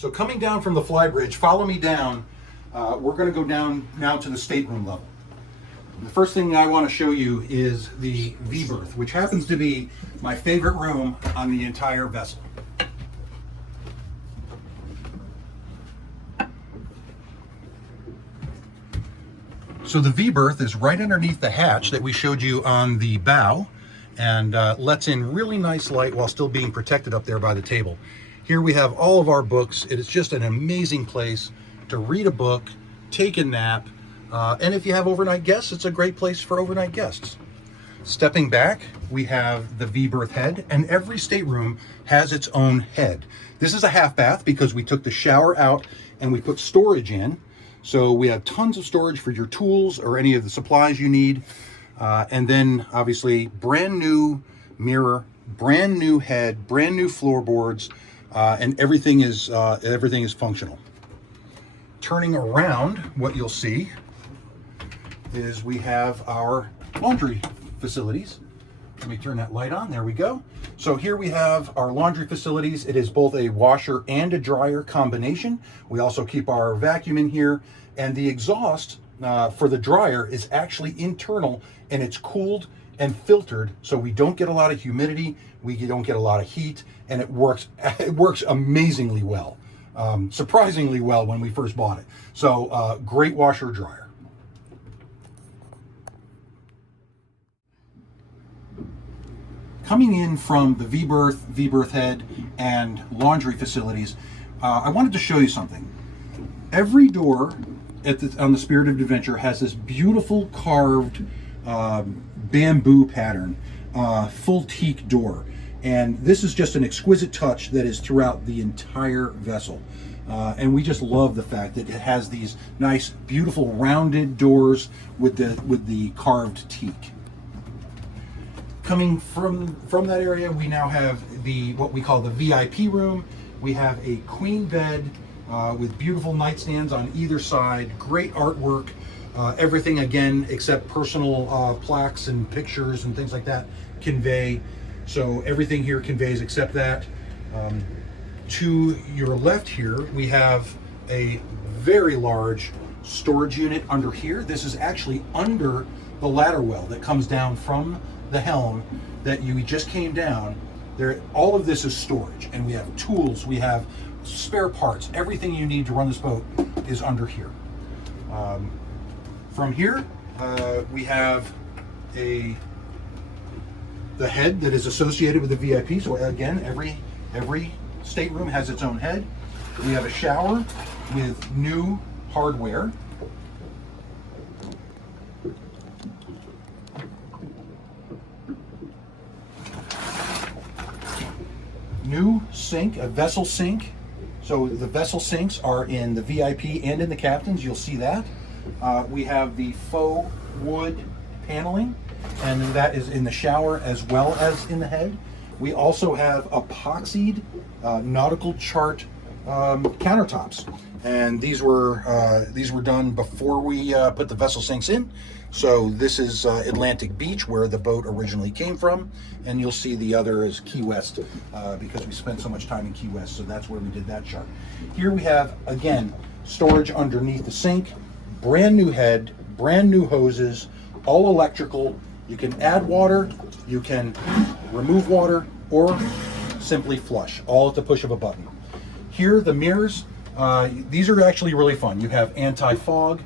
So coming down from the flybridge, follow me down. We're going to go down now to the stateroom level. The first thing I want to show you is the V-berth, which happens to be my favorite room on the entire vessel. So the V-berth is right underneath the hatch that we showed you on the bow, and lets in really nice light while still being protected up there by the table. Here we have all of our books. It is just an amazing place to read a book, take a nap, and if you have overnight guests, it's a great place for overnight guests. Stepping back, we have the V-berth head, and every stateroom has its own head. This is a half bath because we took the shower out and we put storage in. So we have tons of storage for your tools or any of the supplies you need. And then obviously brand new mirror, brand new head, brand new floorboards, and everything is functional. Turning around, what you'll see is we have our laundry facilities. Let me turn that light on. There we go. So here we have our laundry facilities. It is both a washer and a dryer combination. We also keep our vacuum in here, and the exhaust for the dryer is actually internal, and it's cooled and filtered, so we don't get a lot of humidity, we don't get a lot of heat, and it works amazingly well. Surprisingly well when we first bought it. So great washer dryer. Coming in from the V-berth head, and laundry facilities, I wanted to show you something. Every door on the Spirit of Adventure has this beautiful carved bamboo pattern, full teak door. And this is just an exquisite touch that is throughout the entire vessel. And we just love the fact that it has these nice, beautiful rounded doors with the carved teak. Coming from that area, we now have what we call the VIP room. We have a queen bed with beautiful nightstands on either side, great artwork, everything again except personal plaques and pictures and things like that convey. So everything here conveys except that. To your left here, we have a very large storage unit under here. This is actually under the ladder well that comes down from the helm that you just came down. There, all of this is storage, and we have tools, we have spare parts, everything you need to run this boat is under here. From here, we have the head that is associated with the VIP. So again, every stateroom has its own head. We have a shower with new hardware. New sink, a vessel sink. So the vessel sinks are in the VIP and in the captain's. You'll see that. We have the faux wood paneling, and that is in the shower as well as in the head. We also have epoxied nautical chart countertops, and these were done before we put the vessel sinks in. So this is Atlantic Beach, where the boat originally came from, and you'll see the other is Key West because we spent so much time in Key West, so that's where we did that chart. Here we have, again, storage underneath the sink, brand new head, brand new hoses, all electrical. You can add water, you can remove water, or simply flush, all at the push of a button. Here, the mirrors, these are actually really fun. You have anti-fog,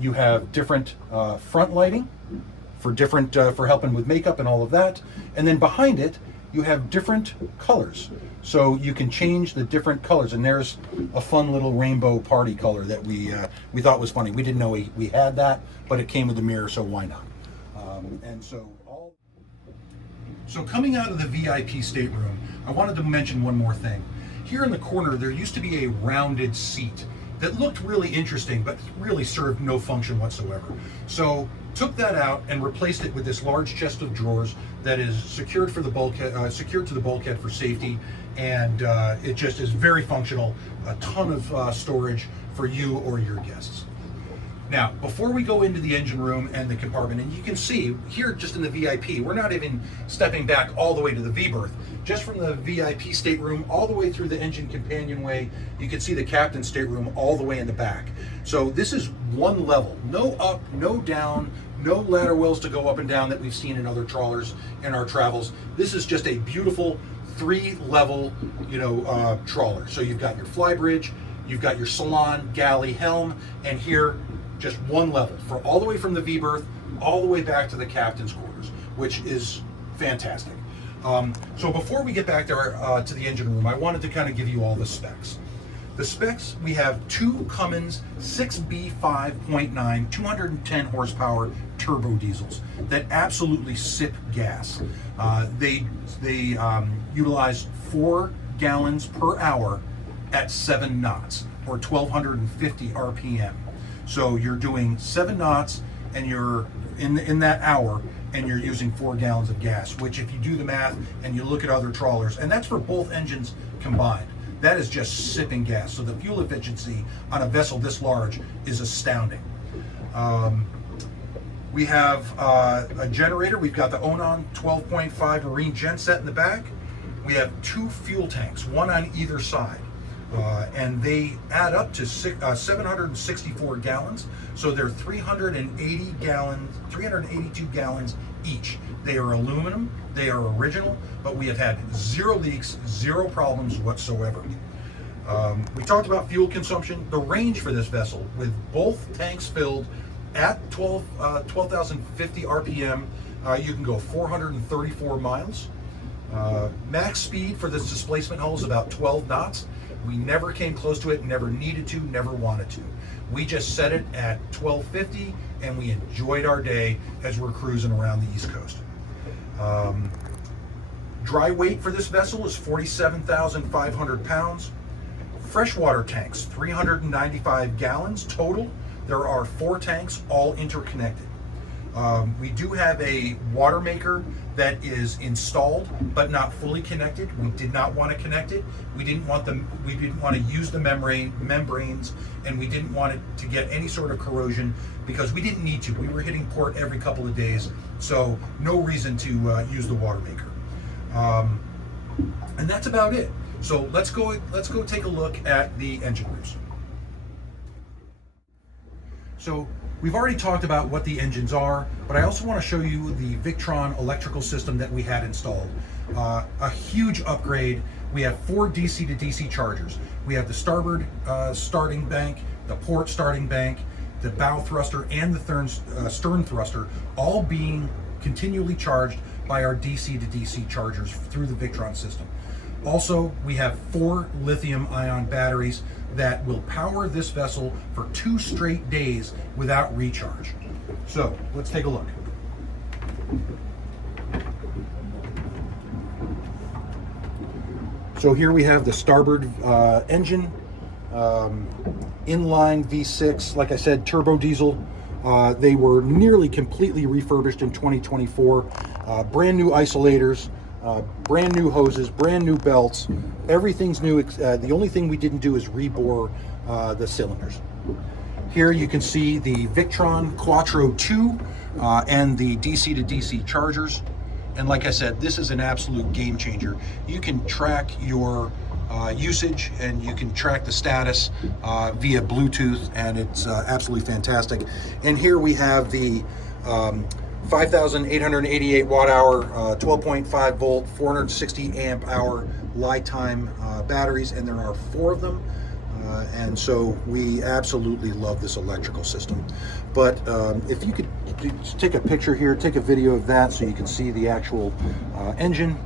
you have different front lighting for helping with makeup and all of that. And then behind it, you have different colors. So you can change the different colors. And there's a fun little rainbow party color that we thought was funny. We didn't know we had that, but it came with the mirror, so why not? So coming out of the VIP stateroom, I wanted to mention one more thing. Here in the corner, there used to be a rounded seat that looked really interesting, but really served no function whatsoever. So took that out and replaced it with this large chest of drawers that is secured for the bulkhead, secured to the bulkhead for safety, and it just is very functional. A ton of storage for you or your guests. Now, before we go into the engine room and the compartment, and you can see here just in the VIP, we're not even stepping back all the way to the V-berth. Just from the VIP stateroom all the way through the engine companionway, you can see the captain's stateroom all the way in the back. So this is one level, no up, no down, no ladder wells to go up and down that we've seen in other trawlers in our travels. This is just a beautiful 3-level, trawler. So you've got your flybridge, you've got your salon, galley, helm, and here just one level for all the way from the V-berth all the way back to the captain's quarters, which is fantastic. So before we get back there to the engine room, I wanted to kind of give you all the specs. The specs, we have 2 Cummins 6B5.9 210 horsepower turbo diesels that absolutely sip gas. They utilize 4 gallons per hour at 7 knots or 1250 RPM. So you're doing 7 knots and you're in that hour and you're using 4 gallons of gas, which if you do the math and you look at other trawlers, and that's for both engines combined, that is just sipping gas. So the fuel efficiency on a vessel this large is astounding. We have a generator. We've got the Onan 12.5 marine genset in the back. We have 2 fuel tanks, one on either side. And they add up to 764 gallons. So they're 382 gallons each. They are aluminum, they are original, but we have had 0 leaks, 0 problems whatsoever. We talked about fuel consumption. The range for this vessel, with both tanks filled at 12,050 RPM, you can go 434 miles. Max speed for this displacement hull is about 12 knots. We never came close to it, never needed to, never wanted to. We just set it at 1250 and we enjoyed our day as we're cruising around the East Coast. Dry weight for this vessel is 47,500 pounds. Freshwater tanks, 395 gallons total. There are 4 tanks, all interconnected. We do have a water maker that is installed but not fully connected. We did not want to connect it. We didn't want to use the membranes, and we didn't want it to get any sort of corrosion because we didn't need to. We were hitting port every couple of days, so no reason to use the water maker. And that's about it. So let's go take a look at the engine rooms. So we've already talked about what the engines are, but I also want to show you the Victron electrical system that we had installed. A huge upgrade. We have 4 DC to DC chargers. We have the starboard starting bank, the port starting bank, the bow thruster, and the stern thruster, all being continually charged by our DC to DC chargers through the Victron system. Also, we have 4 lithium-ion batteries that will power this vessel for 2 straight days without recharge. So let's take a look. So here we have the starboard engine, inline V6, like I said, turbo diesel. They were nearly completely refurbished in 2024. Brand new isolators, brand new hoses, brand new belts. Everything's new. The only thing we didn't do is rebore the cylinders. Here you can see the Victron Quattro 2 and the DC to DC chargers. And like I said, this is an absolute game changer. You can track your usage and you can track the status via Bluetooth, and it's absolutely fantastic. And here we have the 5,888 watt hour, 12.5 volt, 460 amp hour lifetime batteries, and there are 4 of them. And so we absolutely love this electrical system. But if you could take a picture here, take a video of that so you can see the actual engine.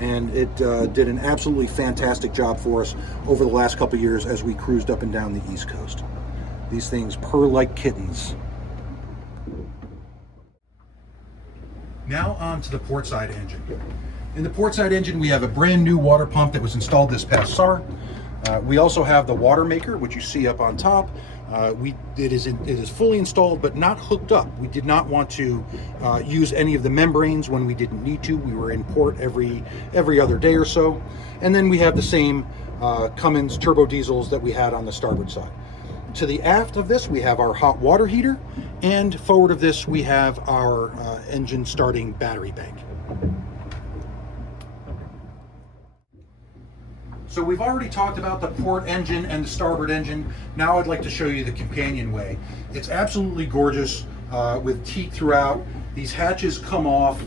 And it did an absolutely fantastic job for us over the last couple of years as we cruised up and down the East Coast. These things purr like kittens. Now on to the port side engine. In the port side engine, we have a brand new water pump that was installed this past summer. We also have the water maker, which you see up on top. It is fully installed but not hooked up. We did not want to use any of the membranes when we didn't need to. We were in port every other day or so. And then we have the same Cummins turbo diesels that we had on the starboard side. To the aft of this, we have our hot water heater, and forward of this, we have our engine starting battery bank. So we've already talked about the port engine and the starboard engine. Now I'd like to show you the companionway. It's absolutely gorgeous with teak throughout. These hatches come off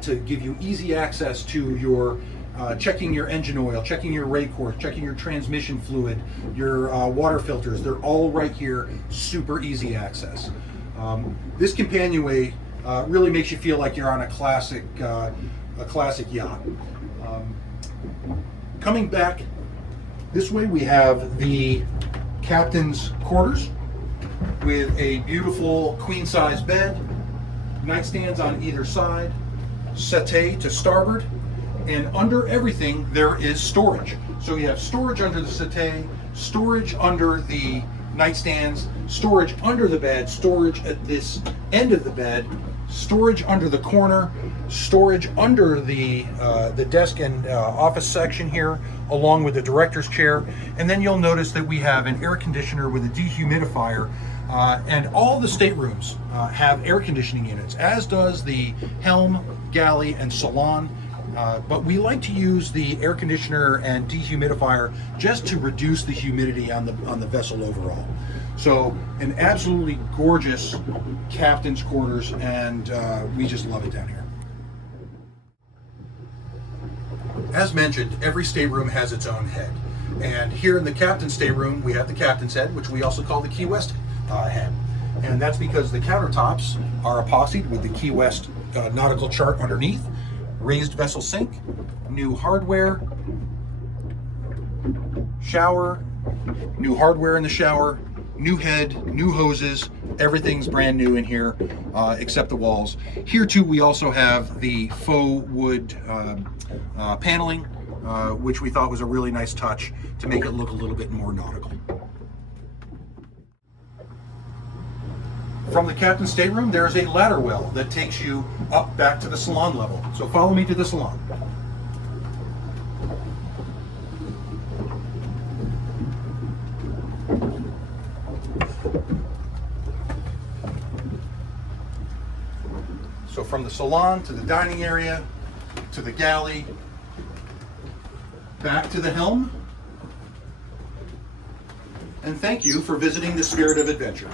to give you easy access to your checking your engine oil, checking your racor, checking your transmission fluid, your water filters. They're all right here, super easy access. This companionway really makes you feel like you're on a classic yacht. Coming back this way, we have the captain's quarters with a beautiful queen-size bed, nightstands on either side, settee to starboard, and under everything there is storage. So you have storage under the settee, storage under the nightstands, storage under the bed, storage at this end of the bed, storage under the corner, storage under the desk and office section here, along with the director's chair. And then you'll notice that we have an air conditioner with a dehumidifier, and all the staterooms have air conditioning units, as does the helm, galley, and salon. But we like to use the air conditioner and dehumidifier just to reduce the humidity on the vessel overall. So an absolutely gorgeous captain's quarters, and we just love it down here. As mentioned, every stateroom has its own head. And here in the captain's stateroom, we have the captain's head, which we also call the Key West head. And that's because the countertops are epoxied with the Key West nautical chart underneath, raised vessel sink, new hardware, shower, new hardware in the shower, new head, new hoses, everything's brand new in here except the walls. Here too we also have the faux wood paneling, which we thought was a really nice touch to make it look a little bit more nautical. From the captain's stateroom, there's a ladder well that takes you up back to the salon level. So follow me to the salon. So from the salon to the dining area, to the galley, back to the helm. And thank you for visiting the Spirit of Adventure.